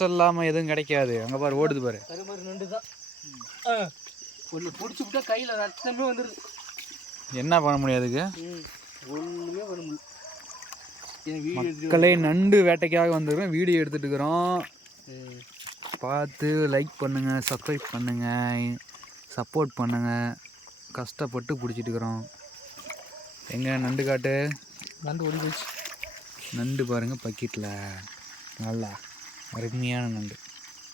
கஷ்டம் இல்லாமல் எதுவும் கிடைக்காது. அங்கே பாரு ஓடுது பாரு. கருமாரி நண்டு தான். ஒன்று பிடிச்சி விட்டா கையில் ரத்தமே வந்துடுது. என்ன பண்ண முடியாதுக்கு? ஒன்றுமே பண்ண முடியல. மக்களே நண்டு வேட்டைக்காக வந்துருக்கோம். வீடியோ எடுத்துகிட்டு இருக்கிறோம். பார்த்து லைக் பண்ணுங்கள், சப்ஸ்கிரைப் பண்ணுங்கள், சப்போர்ட் பண்ணுங்கள். கஷ்டப்பட்டு பிடிச்சிட்டு இருக்கிறோம். எங்கே நண்டு காட்டு? நண்டு ஓடி போச்சு. நண்டு பாருங்கள் பக்கெட்டில். நல்லா அருமையான நண்டு,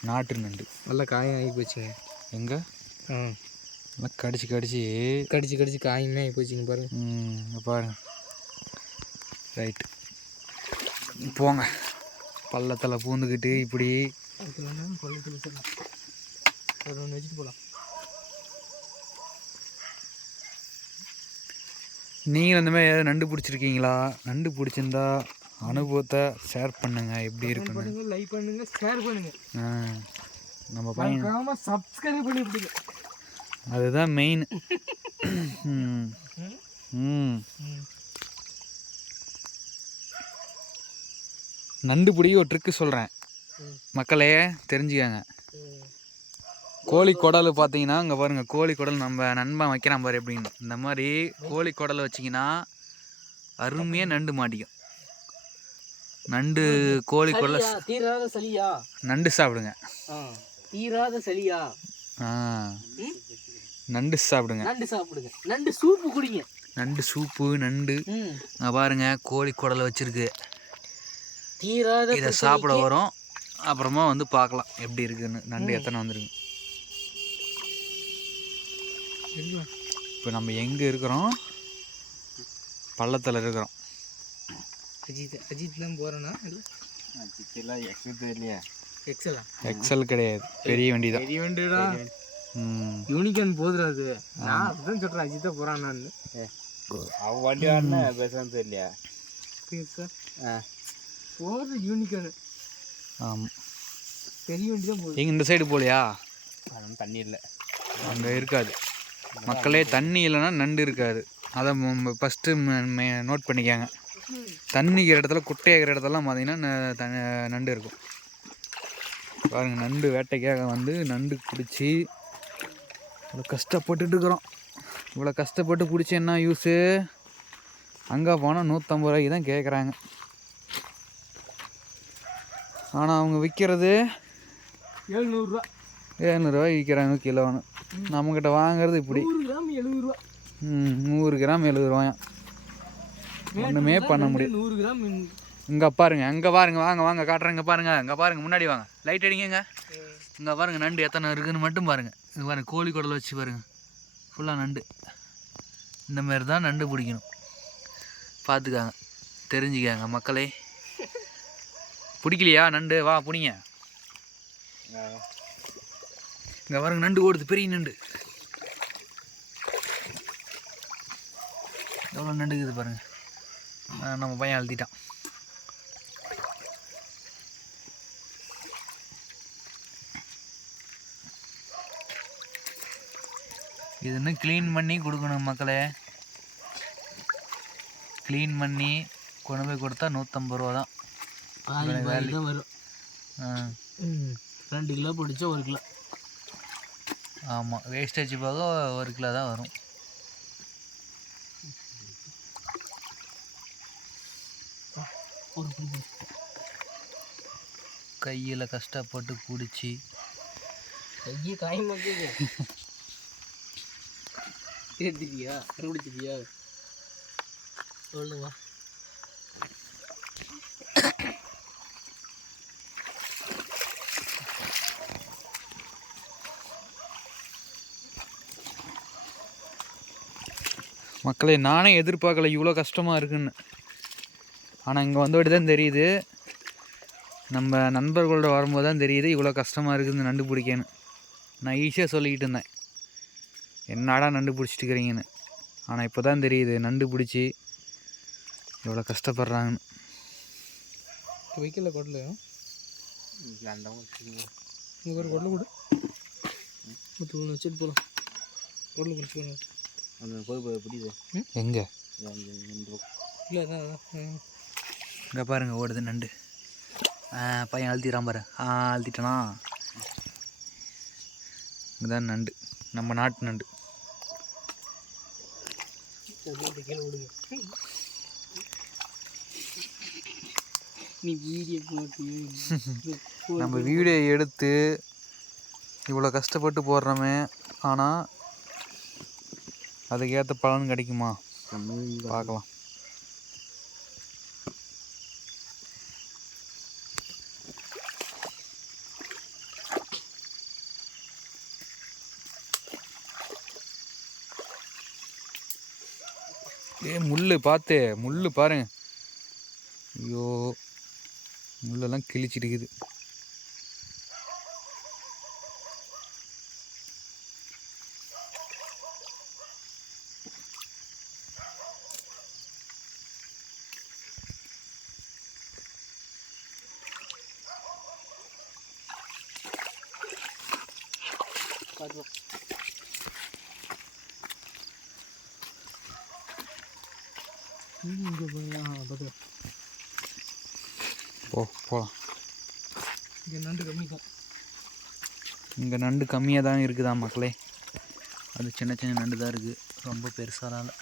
நாட்டு நண்டு. நல்லா காயம் ஆகி போச்சுங்க. எங்கே? நல்லா கடிச்சு காயமே ஆகி போச்சுங்க பாருங்க. பாருங்க. ரைட்டு போங்க. பள்ளத்தில் பூந்துக்கிட்டு இப்படி பள்ளத்தில் ஒன்று வச்சுட்டு போகலாம். நீங்கள் இந்த மாதிரி ஏதாவது நண்டு பிடிச்சிருக்கீங்களா? நண்டு பிடிச்சிருந்தா அனுபவத்தை ஷேர் பண்ணுங்கள். எப்படி இருக்குன்னு லைக் பண்ணுங்கள், ஷேர் பண்ணுங்கள். நம்ம பையன் சப்ஸ்கிரைப் பண்ணி விடுங்க. அதுதான் மெயின். நண்டு பிடிக்க ஒரு ட்ரிக்கு சொல்கிறேன், மக்களே தெரிஞ்சுக்கங்க. கோழி குடல் பார்த்தீங்கன்னா இங்கே பாருங்கள், கோழி குடல் நம்ம நண்பன் வைக்கிறான் பாரு எப்படின்னு. இந்த மாதிரி கோழி குடலை வச்சிங்கன்னா அருமையாக நண்டு மாட்டிக்கும். நண்டு கோழி குடலை தீராத சளியா நண்டு சாப்பிடுங்க. தீராத சளியா நண்டு சாப்பிடுங்க. நண்டு சூப்பு குடிங்க. நண்டு சூப்பு. நண்டு பாருங்க கோழி குடலை வச்சிருக்கு. தீராத இதை சாப்பிட வரும். அப்புறமா வந்து பார்க்கலாம் எப்படி இருக்குன்னு. நண்டு எத்தனை வந்துருக்கு. இப்போ நம்ம எங்கே இருக்கிறோம்? பள்ளத்தில் இருக்கிறோம். அஜித்லாம் போகிறேன்னா எக்ஸல் கிடையாது, பெரிய வண்டி தான். பெரிய வண்டிடா. யூனிகான் போதுடாது. நான் அதுதான் சொல்கிறேன், அஜித்தா போகிறான்னு. அவன் வண்டி வாடினா பேசுறது தெரியலையா சார்? போகிறது யூனிகான். ஆமாம், பெரிய வண்டி தான் போகுது. எங்கே இந்த சைடு போகலையா? தண்ணி இல்லை, அங்கே இருக்காது. மக்களே தண்ணி இல்லைன்னா நண்டு இருக்காது. அதை ஃபஸ்ட்டு நோட் பண்ணிக்காங்க. தண்ணிக்கிற இடத்துல, குட்டையாகிற இடத்துலலாம் பார்த்தீங்கன்னா நண்டு இருக்கும். பாருங்கள், நண்டு வேட்டைக்காக வந்து நண்டு பிடிச்சி இவ்வளோ கஷ்டப்பட்டுட்டு இருக்கிறோம். இவ்வளோ கஷ்டப்பட்டு பிடிச்சி என்ன யூஸு? அங்கே போனால் 150 ரூபாய்க்கு தான் கேட்குறாங்க. ஆனால் அவங்க விற்கிறது 700 ரூபாய்க்கு விற்கிறாங்க கிலோன்னு. நம்மக்கிட்ட வாங்குறது இப்படி 100 கிராம் 70 ரூபா. 100 கிராம் 70 ரூபாயாம். ஒன்றுமே பண்ண முடியும். 100 கிராம் இங்கே பாருங்க, அங்கே பாருங்க, வாங்க வாங்க காட்டுறேன். இங்கே பாருங்கள், இங்கே பாருங்கள், முன்னாடி வாங்க, லைட் அடிங்க. இங்கே பாருங்கள் நண்டு எத்தனை இருக்குதுன்னு மட்டும் பாருங்கள். இங்கே பாருங்கள், கோழி குடலை வச்சு பாருங்கள், ஃபுல்லாக நண்டு. இந்த மாதிரி தான் நண்டு பிடிக்கணும். பார்த்துக்காங்க, தெரிஞ்சுக்காங்க மக்களே. பிடிக்கலையா நண்டு? வா பிடிங்க. இங்கே பாருங்க நண்டு ஓடுது, பெரிய நண்டு. எவ்வளோ நண்டுக்குது பாருங்கள். நம்ம பையன் அழுத்திட்டான். இது இன்னும் க்ளீன் பண்ணி கொடுக்கணும் மக்களே. க்ளீன் பண்ணி கொண்டு போய் கொடுத்தா 150 ரூபா தான் வரும். 2 கிலோ பிடிச்சா 1 கிலோ. ஆமாம், வேஸ்டேஜ் போக 1 கிலோ தான் வரும். கையில் கஷ்டப்பட்டு பிடிச்சி கையை காயமாக்கி எடுத்துட்டியா? பிடிச்சிட்டியா? சொல்லுவா. மக்களே, நானே எதிர்பார்க்கல இவ்வளோ கஷ்டமாக இருக்குன்னு. ஆனால் இங்கே வந்தோடி தான் தெரியுது, நம்ம நண்பர்களோட வரும்போது தான் தெரியுது இவ்வளோ கஷ்டமாக இருக்குது இந்த நண்டு பிடிக்கன்னு. நான் ஈஸியாக சொல்லிக்கிட்டு இருந்தேன், என்னடா நண்டு பிடிச்சிட்டு இருக்கிறீங்கன்னு. ஆனால் இப்போ தான் தெரியுது நண்டு பிடிச்சி எவ்வளோ கஷ்டப்படுறாங்கன்னு. வைக்கல கொடல இங்கே ஒரு கொடலை கூட வச்சுட்டு போகலாம். கொடலை பிடிச்சிக்கணும். அந்த போய் பிடிக்குது எங்கே? இல்லை அதான் இங்கே பாருங்கள் ஓடுது நண்டு. பையன் அழுத்திடுறான் பாரு. அழுத்திட்டானா? இதுதான் நண்டு, நம்ம நாட்டு நண்டு. நீ வீடியோ போட்டு நம்ம வீடியோ எடுத்து இவ்வளோ கஷ்டப்பட்டு போடுறோமே, ஆனால் அதுக்கேற்ற பலன் கிடைக்குமா பார்க்கலாம். முள் பார்த்து, முள் பாருங்க. ஐயோ, முள்ளெல்லாம் கிழிச்சிட்டு இருக்குது. போகலாம். இங்கே நண்டு கம்மி தான். இங்கே நண்டு கம்மியாக தான் இருக்குதா மக்களே. அது சின்ன சின்ன நண்டு தான் இருக்குது, ரொம்ப பெருசாலாம் இல்லை.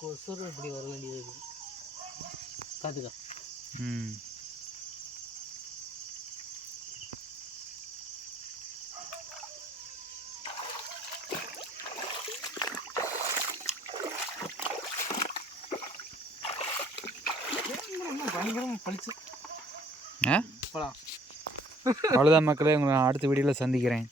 கொசுறு இப்படி வர வேண்டியது பார்த்துக்கா. பயங்கரமாக பழிச்சு அவ்வளோதான் மக்களே, உங்களை நான் அடுத்த வீடியோவில் சந்திக்கிறேன்.